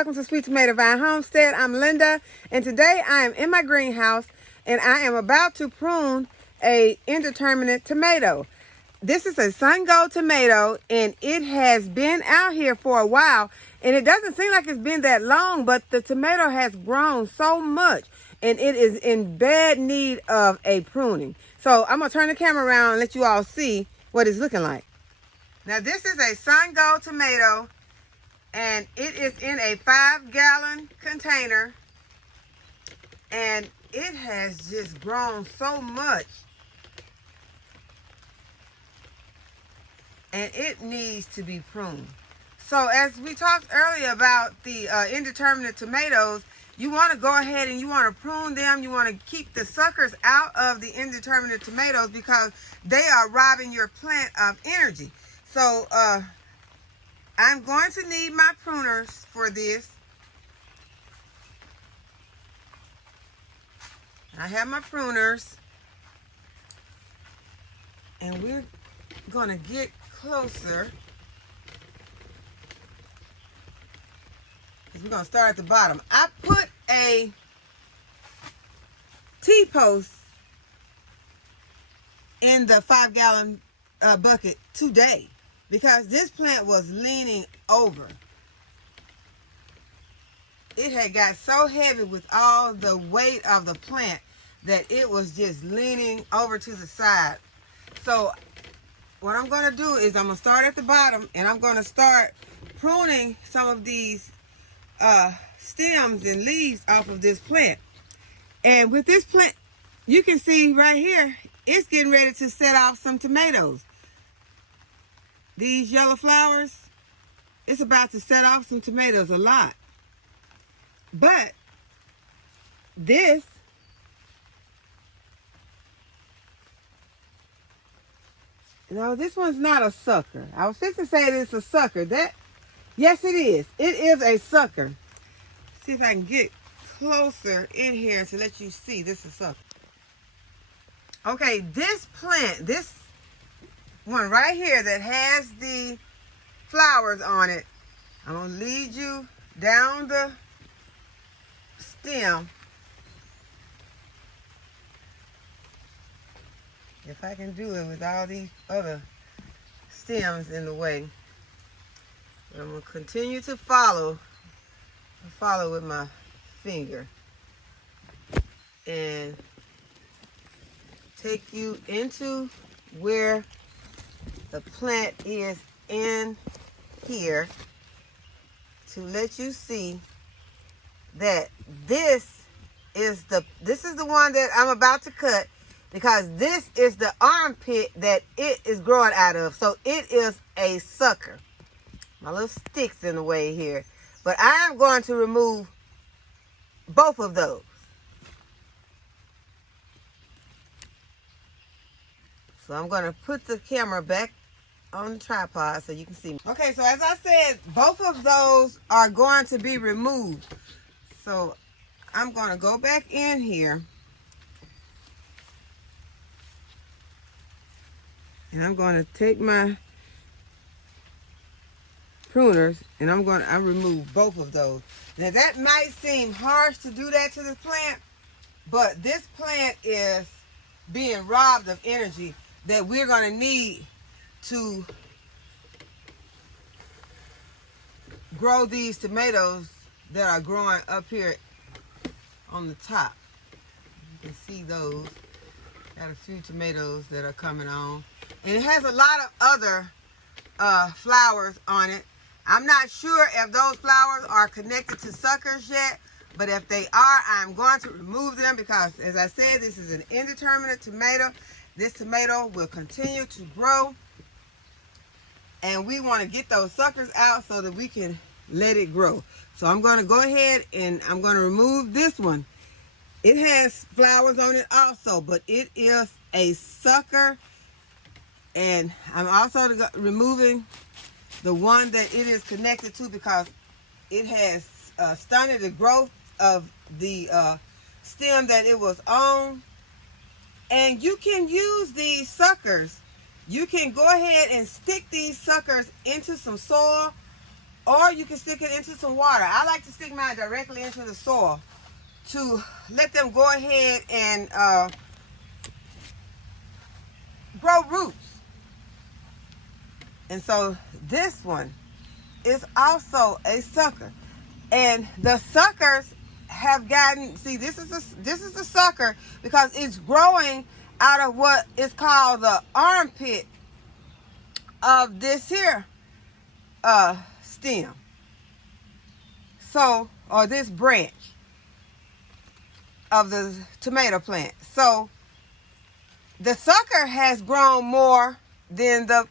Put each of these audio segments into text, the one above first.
welcome to Sweet Tomato Vine Homestead. I'm Linda, and today I am in my greenhouse, and I am about to prune a indeterminate tomato. This is a sun gold tomato, and it has been out here for a while, and it doesn't seem like it's been that long, but the tomato has grown so much, and it is in bad need of a pruning. So I'm going to turn the camera around and let you all see what it's looking like. Now, this is a sun gold tomato, and it is in a 5-gallon container, and it has just grown so much, and it needs to be pruned. So as we talked earlier about the indeterminate tomatoes, you want to go ahead and you want to prune them. You want to keep the suckers out of the indeterminate tomatoes because they are robbing your plant of energy. So I'm going to need my pruners for this. I have my pruners, and we're going to get closer. We're going to start at the bottom. I put a T-post in the 5-gallon bucket today, because this plant was leaning over. It had got so heavy with all the weight of the plant that it was just leaning over to the side. So what I'm going to do is I'm going to start at the bottom, and I'm going to start pruning some of these stems and leaves off of this plant. And with this plant, you can see right here, it's getting ready to set off some tomatoes. These yellow flowers, it's about to set off some tomatoes, a lot. But this, no, this one's not a sucker. I was fixing to say it's a sucker. Yes, it is. It is a sucker. See if I can get closer in here to let you see this is a sucker. Okay, this plant, this one right here that has the flowers on it, I'm going to lead you down the stem. If I can do it with all these other stems in the way. I'm going to continue to follow with my finger and take you into where the plant is in here to let you see that this is the one that I'm about to cut, because this is the armpit that it is growing out of. So it is a sucker. My little stick's in the way here, but I am going to remove both of those. So I'm going to put the camera back on the tripod so you can see me. Okay, so as I said, both of those are going to be removed. So I'm going to go back in here, and I'm going to take my pruners, and I remove both of those. Now that might seem harsh to do that to this plant, but this plant is being robbed of energy that we're going to need to grow these tomatoes that are growing up here on the top. You can see those. Got a few tomatoes that are coming on. And it has a lot of other flowers on it. I'm not sure if those flowers are connected to suckers yet, but if they are, I'm going to remove them because, as I said, this is an indeterminate tomato. This tomato will continue to grow, and we want to get those suckers out so that we can let it grow. So I'm going to go ahead and I'm going to remove this one. It has flowers on it also, but it is a sucker. And I'm also removing the one that it is connected to because it has stunted the growth of the stem that it was on. And you can use these suckers. You can go ahead and stick these suckers into some soil, or you can stick it into some water. I like to stick mine directly into the soil to let them go ahead and grow roots. And so this one is also a sucker. And the suckers have gotten, see, this is a sucker because it's growing out of what is called the armpit of this here stem. So, or this branch of the tomato plant. So the sucker has grown more than the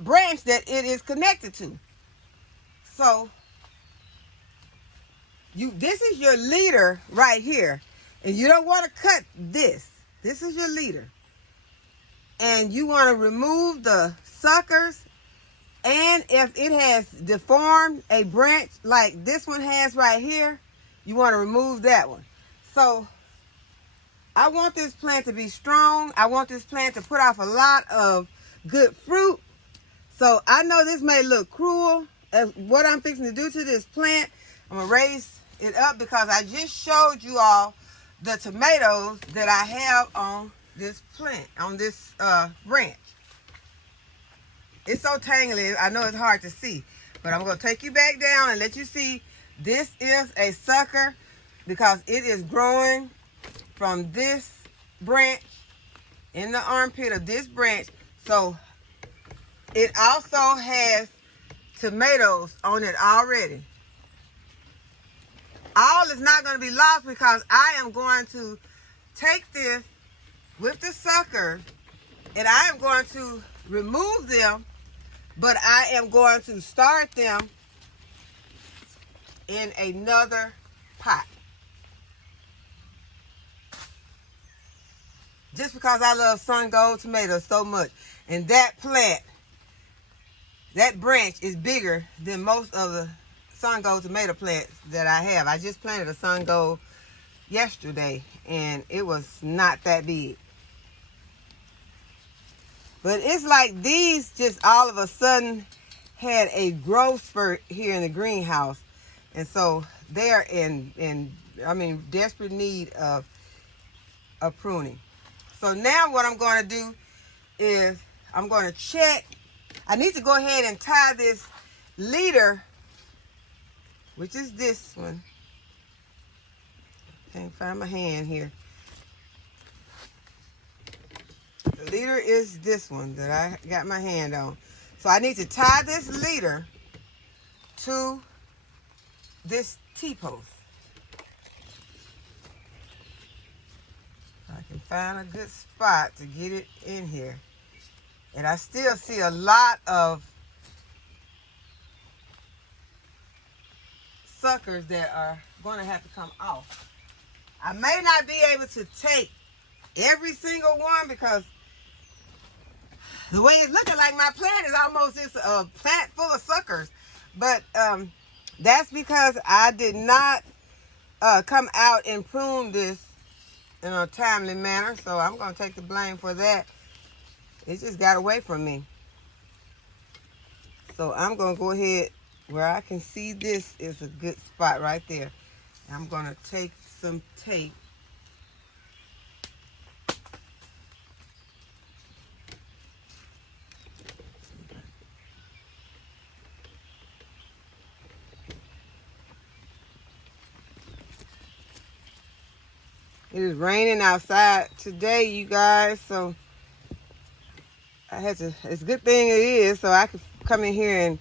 branch that it is connected to. So this is your leader right here, and you don't want to cut this. This is your leader, and you want to remove the suckers. And if it has deformed a branch like this one has right here, you want to remove that one. So I want this plant to be strong. I want this plant to put off a lot of good fruit. So I know this may look cruel as what I'm fixing to do to this plant. I'm going to raise it up because I just showed you all the tomatoes that I have on this plant, on this branch. It's so tangly, I know it's hard to see, but I'm going to take you back down and let you see this is a sucker because it is growing from this branch in the armpit of this branch. So it also has tomatoes on it already. All is not going to be lost because I am going to take this with the sucker and I am going to remove them, but I am going to start them in another pot. Just because I love sun gold tomatoes so much. And that plant, that branch is bigger than most of the sun gold tomato plants that I have. I just planted a sun gold yesterday and it was not that big. But it's like these just all of a sudden had a growth spurt here in the greenhouse. And so they're in desperate need of pruning. So now what I'm going to do is I'm going to check. I need to go ahead and tie this leader, which is this one. Can't find my hand here. The leader is this one that I got my hand on. So I need to tie this leader to this T-post. I can find a good spot to get it in here. And I still see a lot of suckers that are going to have to come off. I may not be able to take every single one because the way it's looking like my plant is almost just a plant full of suckers. But that's because I did not come out and prune this in a timely manner. So I'm going to take the blame for that. It just got away from me. So I'm going to go ahead where I can see this is a good spot right there. I'm going to take some tape. It is raining outside today, you guys, so I had to, it's a good thing it is, so I could come in here and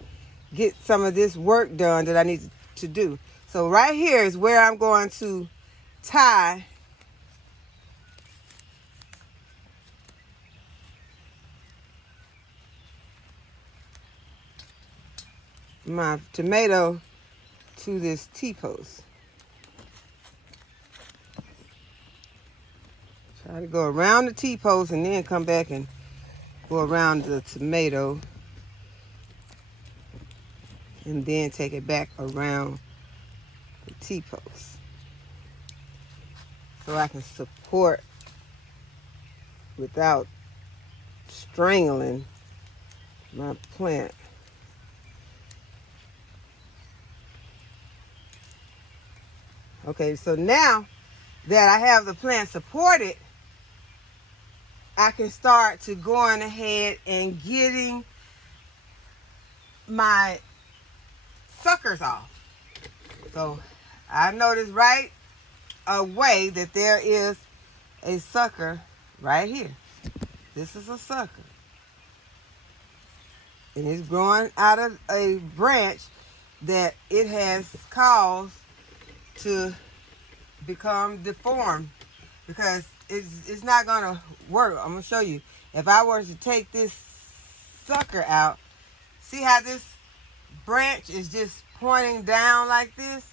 get some of this work done that I need to do. So right here is where I'm going to tie my tomato to this T-post. Try to go around the T-post and then come back and go around the tomato and then take it back around the T-post so I can support without strangling my plant. Okay, so now that I have the plant supported, I can start to going ahead and getting my suckers off. So I noticed right away that there is a sucker right here. This is a sucker. And it's growing out of a branch that it has caused to become deformed, because it's not going to work. I'm going to show you. If I were to take this sucker out, see how this branch is just pointing down like this?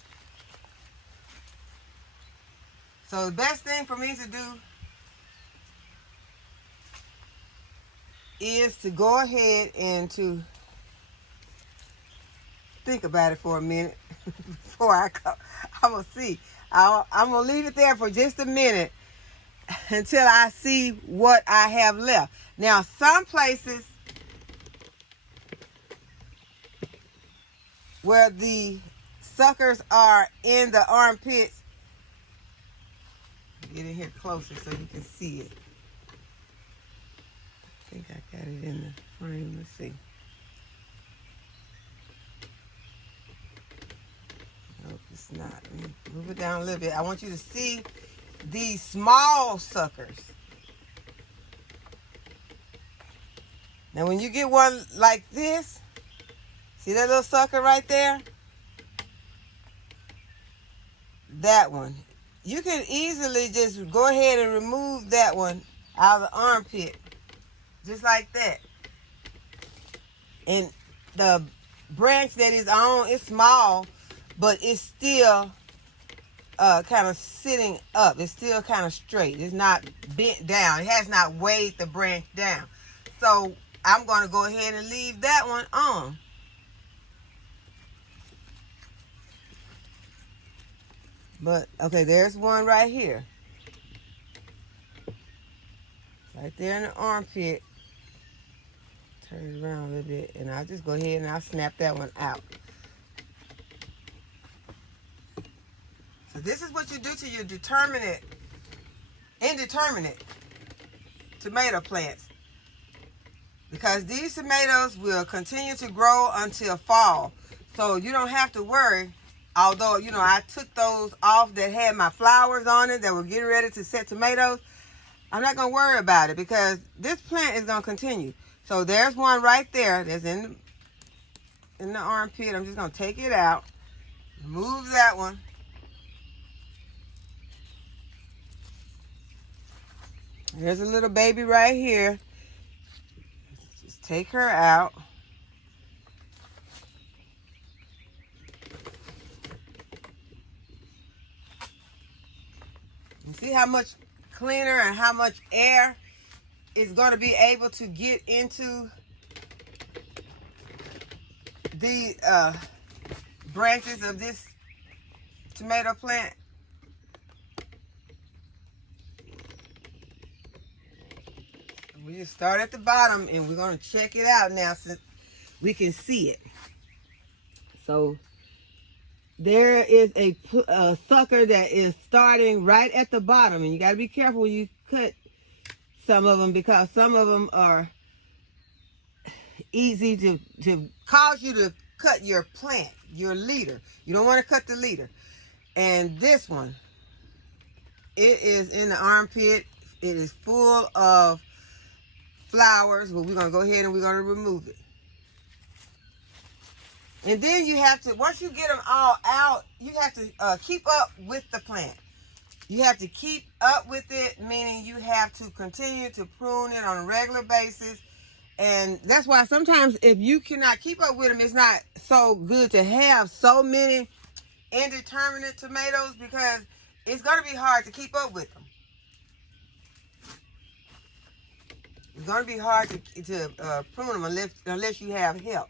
So the best thing for me to do is to go ahead and to think about it for a minute before I go. I'm going to see. I'm going to leave it there for just a minute until I see what I have left. Now, some places where the suckers are in the armpits, get in here closer so you can see it. I think I got it in the frame. Let's see. Nope, it's not. Let me move it down a little bit. I want you to see these small suckers. Now, when you get one like this, see that little sucker right there? That one. You can easily just go ahead and remove that one out of the armpit. Just like that. And the branch that is on, it's small, but it's still kind of sitting up. It's still kind of straight. It's not bent down. It has not weighed the branch down. So I'm going to go ahead and leave that one on. But, okay, there's one right here. Right there in the armpit. Turn it around a little bit, and I'll just go ahead and I'll snap that one out. So this is what you do to your indeterminate tomato plants. Because these tomatoes will continue to grow until fall. So you don't have to worry. Although, you know, I took those off that had my flowers on it that were getting ready to set tomatoes. I'm not going to worry about it because this plant is going to continue. So there's one right there that's in the armpit. I'm just going to take it out. Move that one. There's a little baby right here. Just take her out. You see how much cleaner and how much air is going to be able to get into the branches of this tomato plant. We just start at the bottom and we're going to check it out now so we can see it. So there is a sucker that is starting right at the bottom, and you got to be careful when you cut some of them because some of them are easy to cause you to cut your plant, your leader. You don't want to cut the leader. And this one, it is in the armpit. It is full of flowers, but we're going to go ahead and we're going to remove it. And then you have to, once you get them all out, you have to keep up with the plant. You have to keep up with it, meaning you have to continue to prune it on a regular basis. And that's why sometimes if you cannot keep up with them, it's not so good to have so many indeterminate tomatoes because it's going to be hard to keep up with them. It's going to be hard to prune them unless you have help.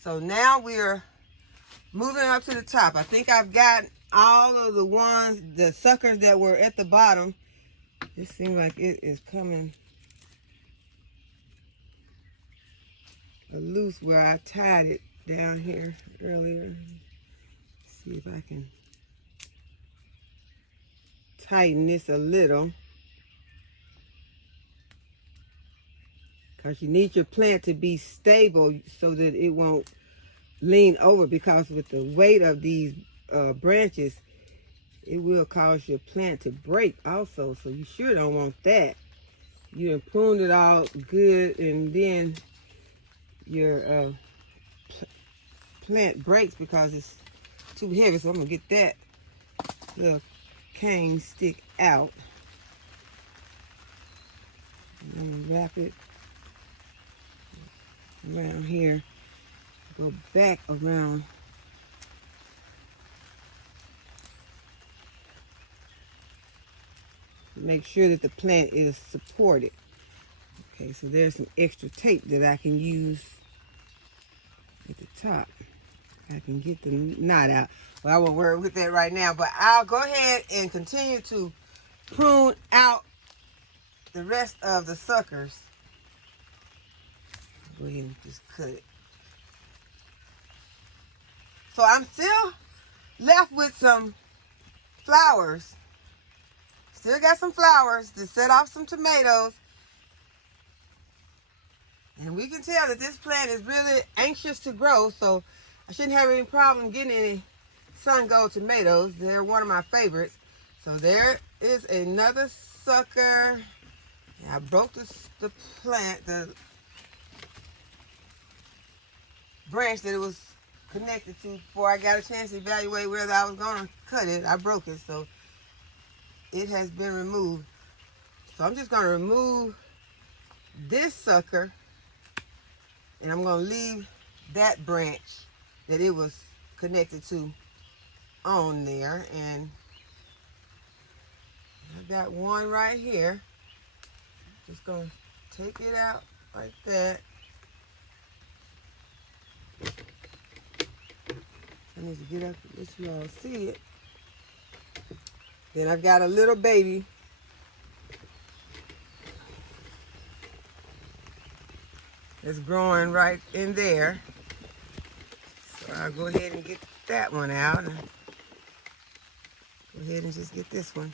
So now we're moving up to the top. I think I've got all of the ones, the suckers that were at the bottom. It seems like it is coming loose where I tied it down here earlier. See if I can tighten this a little. Because you need your plant to be stable so that it won't lean over, because with the weight of these branches, it will cause your plant to break also. So you sure don't want that. You done pruned it all good, and then your plant breaks because it's too heavy. So I'm gonna get that little cane stick out. And I'm gonna wrap it around here. Go back around. Make sure that the plant is supported. Okay, so there's some extra tape that I can use at the top. I can get the knot out. Well, I won't worry with that right now, but I'll go ahead and continue to prune out the rest of the suckers. Go ahead and just cut it. So I'm still left with some flowers. Still got some flowers to set off some tomatoes. And we can tell that this plant is really anxious to grow, so I shouldn't have any problem getting any sun gold tomatoes. They're one of my favorites. So there is another sucker. I broke the plant, the branch that it was connected to before I got a chance to evaluate whether I was going to cut it. I broke it, so it has been removed. So I'm just going to remove this sucker, and I'm going to leave that branch that it was connected to on there. And I've got one right here. Just going to take it out like that. I need to get up and let you all see it. Then I've got a little baby. It's growing right in there. So I'll go ahead and get that one out. And go ahead and just get this one.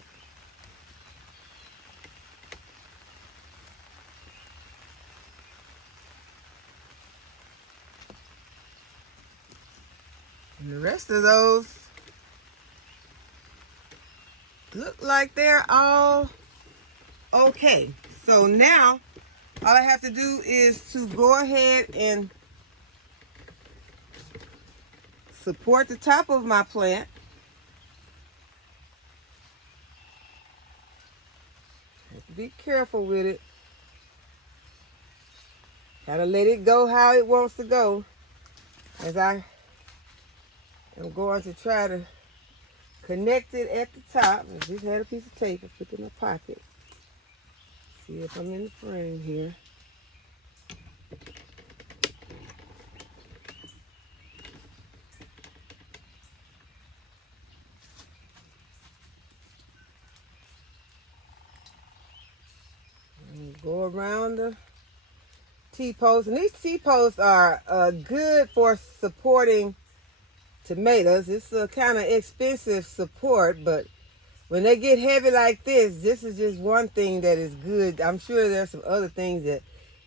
And the rest of those look like they're all okay. So now all I have to do is to go ahead and support the top of my plant. Have to be careful with it. Gotta let it go how it wants to go, as I am going to try to connect it at the top. I just had a piece of tape I put in my pocket. See if I'm in the frame here. And go around the T-posts. And these T-posts are good for supporting tomatoes. It's a kind of expensive support, but when they get heavy like this is just one thing that is good. I'm sure there's some other things that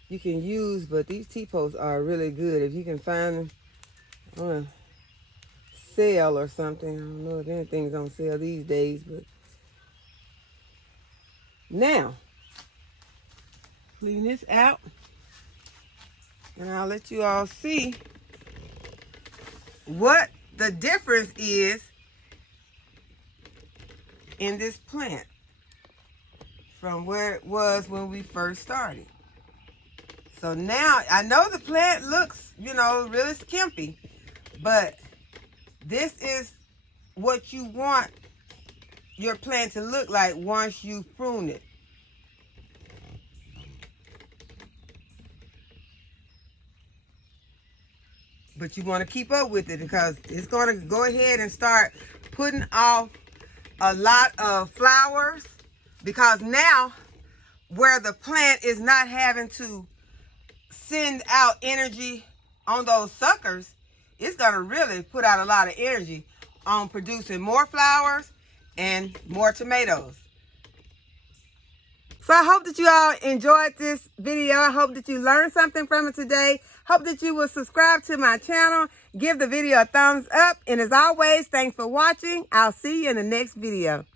you can use, but these T-posts are really good. If you can find them on a sale or something. I don't know if anything's on sale these days, but now clean this out, and I'll let you all see what the difference is in this plant from where it was when we first started. So now I know the plant looks, really skimpy, but this is what you want your plant to look like once you prune it. But you want to keep up with it, because it's going to go ahead and start putting off a lot of flowers, because now where the plant is not having to send out energy on those suckers, it's going to really put out a lot of energy on producing more flowers and more tomatoes. So I hope that you all enjoyed this video. I hope that you learned something from it today. Hope that you will subscribe to my channel. Give the video a thumbs up. And as always, thanks for watching. I'll see you in the next video.